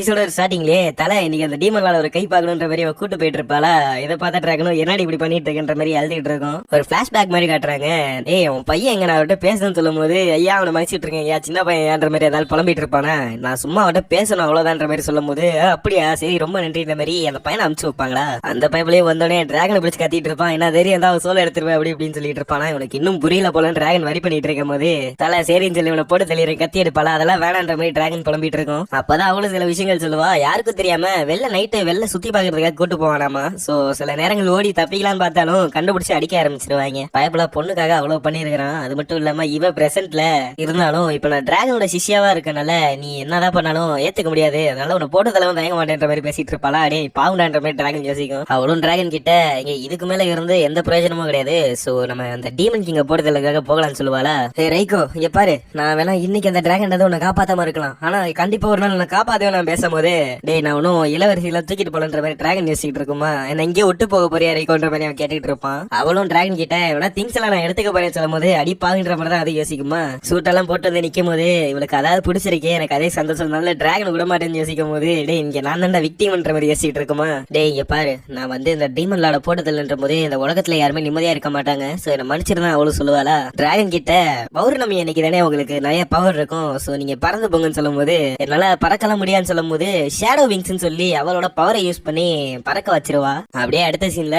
எபிசோட ஸ்டார்டிங்லயே தலை இன்னைக்கு அந்த டீமன் ஒரு கை பார்க்கணுன்ற மாதிரி அவ கூட்டு போயிட்டு இருப்பாளா. இதை பார்த்தா டிராகனும் என்னடி இப்படி பண்ணிட்டு இருக்கன்ற மாதிரி அழுதுட்டு இருக்கும். ஒரு பிளாஷ்பேக் மாதிரி காட்டுறாங்க. ஏய் அவன் பையன் எங்க நான் அவர்கிட்ட பேசணும்னு சொல்லும் போது ஐயா அவனை மதிச்சிட்டு இருக்கேன் ஐயா சின்ன பையன் ஏன்ற மாதிரி ஏதாவது புலம்பிட்டு இருப்பானா. நான் சும்மா அவட்ட பேசணும் அவ்வளவுதான்ற மாதிரி சொல்லும் போது அப்படியா சரி ரொம்ப நன்றி இந்த மாதிரி அந்த பையனை அனுப்பிச்சு வைப்பாங்களா. அந்த பையன்லயே வந்தோடனே டிராகனை பிடிச்சு கத்திட்டு இருப்பான். என்ன தெரியும் ஏதாவது சோலை எடுத்துருவேன் அப்படி இப்படின்னு சொல்லிட்டு இருப்பானா. இவனுக்கு இன்னும் புரியல போல டிராகன் வரி பண்ணிட்டு இருக்கும் போது தலை சரின்னு சொல்லி இவனை போட்டு தெளிற கத்தி எடுப்பாளா. அதெல்லாம் வேணான்ற மாதிரி டிராகன் புலம்பிட்டு இருக்கும். அப்பதான் அவளும் சில விஷயங்கள் சொல்லுவா. யாருக்கும் தெரியாம வெள்ள நைட்டு வெள்ள சுத்தி பாக்குறதுக்காக கூட்டு போவானாமா. சோ சில நேரங்கள் ஓடி தப்பிக்கலான்னு பார்த்தாலும் கண்டுபிடிச்சு அடிக்க ஆரம்பிச்சிருவாங்க. பயப்பட பொண்ணுக்காக அவ்வளவு பண்ணிருக்கான். அது மட்டும் இல்லாம இவ பிரசன்ட்ல இருந்தாலும் இப்ப நான் டிராகனோட சிஷ்யாவா இருக்கனால நீ என்னதான் பண்ணாலும் ஏத்துக்க முடியாது. அதனால உன்னை போட்டு தலைவன் தயங்க மாட்டேன்ற மாதிரி பேசிட்டு இருப்பாளா. அடே பாவுண்டான்ற மாதிரி டிராகன் யோசிக்கும். அவளும் டிராகன் கிட்ட இங்க இதுக்கு மேல இருந்து எந்த பிரயோஜனமும் கிடையாது. சோ நம்ம அந்த டீமன் கிங்க போடுதலுக்காக போகலாம்னு சொல்லுவாளா. ரைகோ இங்க பாரு நான் வேணா இன்னைக்கு அந்த டிராகன் உன்னை காப்பாத்தாம இருக்கலாம். ஆனா கண்டிப்பா ஒரு நாள் நான் காப்பாத்தவே நான் பேசும்போது டேய் நான் ஒன்னும் இளவரசியில தூக்கிட்டு போலன்ற மாதிரி டிராகன் யோசிச்சுட்டு இருக்குமா. என்ன இங்கே விட்டு போக போறியா ரைகோன்ற மாதிரி அவன் கேட்டுட்டு இருப்பான். அவளும் டிராகன் கிட்ட வேணா திங்ஸ் எல்லாம் நான் எடுத்துக்க போறேன்னு சொல்லும் போது அடிப்பாகின்ற மாதிரி தான் அதை யோசிக்குமா. சூட்டெல்லாம் போட்டு வந்து நிக்கும் போது இவளுக்கு அதாவது பிடிச்சிருக்கே எனக்கு அதே சந்தோஷம் நல்ல டிராகன் விட மாட்டேன்னு யோசிக்கும் போது டேய் இங்க நான் தான் விக்டிம்ன்ற மாதிரி யோசிச்சுட்டு இருக்குமா. டேய் இங்க பாரு நான் வந்து இந்த டீமன் லாட போட்டதில்லைன்ற போது இந்த உலகத்துல யாருமே நிம்மதியா இருக்க மாட்டாங்க. சோ என்ன மன்னிச்சிருந்தா அவளும் சொல்லுவாளா. டிராகன் கிட்ட பௌர்ணமி அன்னைக்கு தானே உங்களுக்கு நிறைய பவர் இருக்கும். சோ நீங்க பறந்து போங்கன்னு சொல்லும் போது என்னால பறக்கலாம் முடியாதுன்னு சொல்லும் போது ஷேடோ விங்ஸ் சொல்லி அவளோட பவரை யூஸ் பண்ணி பறக்க வச்சிருவா. அப்படியே அடுத்த சீன்ல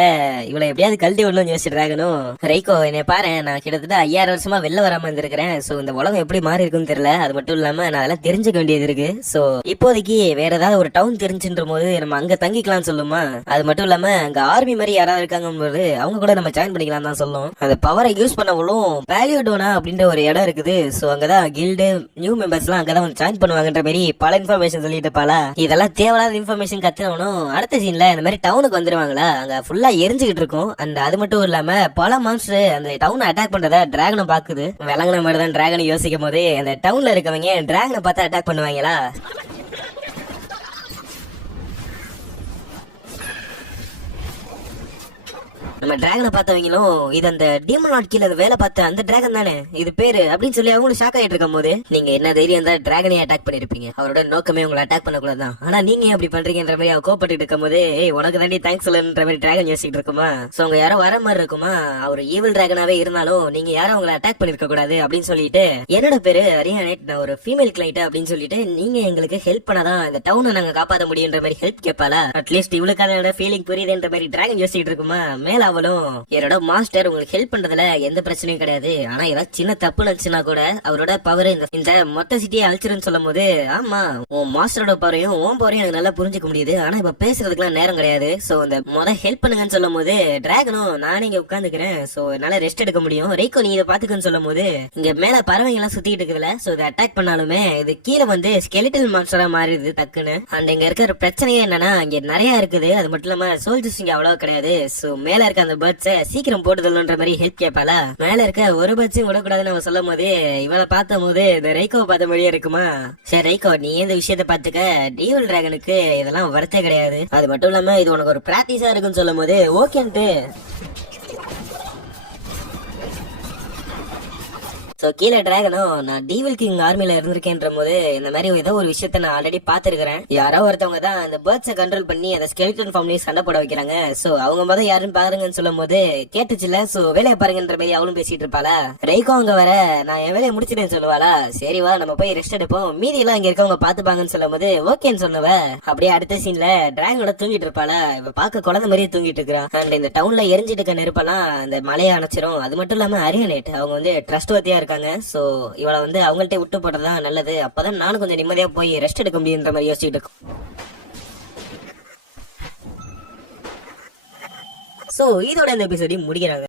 இவளை எப்படியாவது கழட்டி விடணும்னு யோசிச்சிருக்காங்கன்னு ரைகோ என்னை பாரு நான் கிட்டத்தட்ட 5000 வருஷமா வெளில வராம இருந்திருக்கிறேன். சோ இந்த உலகம் எப்படி மாறி இருக்குன்னு தெரியல. அது மட்டும் இல்லாம நான் அதெல்லாம் தெரிஞ்சுக்க வேண்டியது இருக்கு. சோ இப்போதைக்கு வேற ஏதாவது ஒரு டவுன் தெரிஞ்சுன்ற போது நம்ம அங்க தங்கிக்கலாம் சொல்லுமா. அது மட்டும் இல்லாம அங்க ஆர்மி மாதிரி யாராவது இருக்காங்க போது அவங்க கூட நம்ம ஜாயின் பண்ணிக்கலாம் தான் சொல்லும். அந்த பவரை யூஸ் பண்ணவளும் பேலியோடோனா அப்படின்ற ஒரு இடம் இருக்குது. சோ அங்கதான் கில்டு நியூ மெம்பர்ஸ் எல்லாம் அங்கதான் வந்து ஜாயின் பண்ணுவாங்கன்ற மாதிரி பல இன்ஃபர்மேஷன் சொல்லிட்டு பாலா. இதெல்லாம் தேவையில்லாத இன்ஃபர்மேஷன் கத்துனவனும் அடுத்த சீன்ல இந்த மாதிரி டவுனுக்கு வந்துருவாங்களா. அங்க ஃபுல்லா எரிஞ்சுக்கிட்டு இருக்கும். அந்த அது மட்டும் இல்லாம பல மான்ஸ்டர் அந்த டவுனை அட்டாக் பண்றத டிராகனும் பாக்குது. விளங்குன மாதிரி தான் டிராகன் யோசிக்கும் போது அந்த டவுன்ல இருக்கவங்க டிராகனை பார்த்து அட்டாக் பண்ணுவாங்களா. நம்ம டிராகனை பார்த்தவங்களும் இது அந்த டீமன் லார்ட் கீழ வேலை பார்த்த அந்த டிராகன் தானே இது பேரு அப்படின்னு சொல்லி அவங்களும் ஷாக் ஆயிட்டு இருக்கும் போது நீங்க என்ன தைரியம் தான் டிராகனே அட்டாக் பண்ணிருப்பீங்க. அவரோட நோக்கமே உங்களை அட்டாக் பண்ணக்கூடாதான். ஆனா நீங்க அப்படி பண்றீங்கன்ற மாதிரி அவ கோப்பட்டு இருக்கும் போது ஏய் உனக்கு தாண்டி தேங்க்ஸ் சொல்லுன்ற மாதிரி டிராகன் யோசிச்சுட்டு இருக்குமா. சோ அவங்க யாரோ வர மாதிரி இருக்குமா. அவர் ஈவில் டிராகனாவே இருந்தாலும் நீங்க யாரும் உங்களை அட்டாக் பண்ணிருக்க கூடாது அப்படின்னு சொல்லிட்டு என்னோட பேரு அரியானேட் நான் ஒரு ஃபீமேல் கிளைண்ட் அப்படின்னு சொல்லிட்டு நீங்க எங்களுக்கு ஹெல்ப் பண்ணாதான் இந்த டவுனை நாங்க காப்பாற்ற முடியுன்ற மாதிரி ஹெல்ப் கேட்பாளா. அட்லீஸ்ட் இவளுக்கான ஃபீலிங் புரியுதுன்ற மாதிரி டிராகன் யோசிச்சுட்டு இருக்குமா. மேல அவளும் என்னோட மாஸ்டர் உங்களுக்கு ஹெல்ப் பண்றதுல எந்த பிரச்சனையும் கிடையாது. ஆனா ஏதாவது சின்ன தப்பு நினைச்சுனா கூட அவரோட பவர் இந்த மொத்த சிட்டியை அழிச்சிருன்னு சொல்லும் போது ஆமா உன் மாஸ்டரோட பவரையும் உன் பவரையும் எனக்கு நல்லா புரிஞ்சுக்க முடியுது. ஆனா இப்ப பேசுறதுக்குலாம் நேரம் கிடையாது. சோ அந்த ஹெல்ப் பண்ணுங்கன்னு சொல்லும் போது டிராகனும் நானே இங்க உட்காந்துக்கிறேன். சோ என்னால ரெஸ்ட் எடுக்க முடியும். ரைகோ நீ இதை பாத்துக்கன்னு சொல்லும் போது இங்க மேல பறவைங்க எல்லாம் சுத்திட்டு இருக்குதுல. சோ இதை அட்டாக் பண்ணாலுமே இது கீழே வந்து ஸ்கெலிட்டல் மான்ஸ்டரா மாறிடுது டக்குன்னு. அண்ட் இங்க இருக்கிற பிரச்சனையே என்னன்னா இங்க நிறைய இருக்குது. அது மட்டும் இல்லாம சோல்ஜர்ஸ் இங்க அவ்வளவு கிடையாது. சோ மேல இருக்க அந்த பேர்ட்ஸ் சீக்கிரம் போட்டுதல்ன்ற மாதிரி ஹெல்ப் கேட்பாளா. மேல இருக்க ஒரு பட்சும் விடக்கூடாதுன்னு அவன் சொல்லும் போது இவளை பார்த்த போது இந்த ரைகோ பார்த்த மாதிரியே இருக்குமா. சரி ரைகோ நீ இந்த விஷயத்த பாத்துக்க. டீவல் டிராகனுக்கு இதெல்லாம் வருத்தே கிடையாது. அது மட்டும் இல்லாம இது உனக்கு ஒரு பிராக்டிஸா இருக்குன்னு சொல்லும் போது ஓகேன்ட்டு சோ கீழே டிராகனும் நான் டீவில் கிங் ஆர்மில இருந்திருக்கேன்ற போது இந்த மாதிரி ஏதோ ஒரு விஷயத்த நான் ஆல்ரெடி பாத்துருக்கேன். யாரோ ஒருத்தவங்க தான் அந்த பேர்ட்ஸை கண்ட்ரோல் பண்ணி அந்த ஸ்கெலிட்டன் ஃபார்ம்லயும் சண்டை போட வைக்கிறாங்க. சோ அவங்க மொதல் யாருன்னு பாருங்கன்னு சொல்லும் போது கேட்டுச்சுல. சோ வேலையை பாருங்கன்ற மாதிரி அவளும் பேசிட்டு இருப்பாளா. ரைகோ அங்க வர நான் என் வேலையை முடிச்சிட்டேன்னு சொல்லுவாளா. சரி வா நம்ம போய் ரெஸ்ட் எடுப்போம் மீதி எல்லாம் இங்க இருக்கவங்க பாத்துப்பாங்கன்னு சொல்லும் போது ஓகேன்னு சொன்னவ அப்படியே அடுத்த சீன்ல டிராகனோட தூங்கிட்டு இருப்பாளா. இவ பாக்க குழந்தை மாதிரியே தூங்கிட்டு இருக்கிறான். அண்ட் இந்த டவுன்ல எரிஞ்சிட்டு இருக்க நெருப்பெல்லாம் அந்த மலையை அணைச்சிரும். அது மட்டும் இல்லாம அரியானேட் அவங்க வந்து ட்ரஸ்ட் வத்தியா இருக்காங்க. சோ இவளை வந்து அவங்கள்ட்ட விட்டு போட்டதான் நல்லது. அப்பதான் நானும் கொஞ்சம் நிம்மதியா போய் ரெஸ்ட் எடுக்க முடியுன்ற மாதிரி யோசிச்சுட்டு இருக்கும். சோ இதோட இந்த எபிசோட முடிக்கிறாங்க.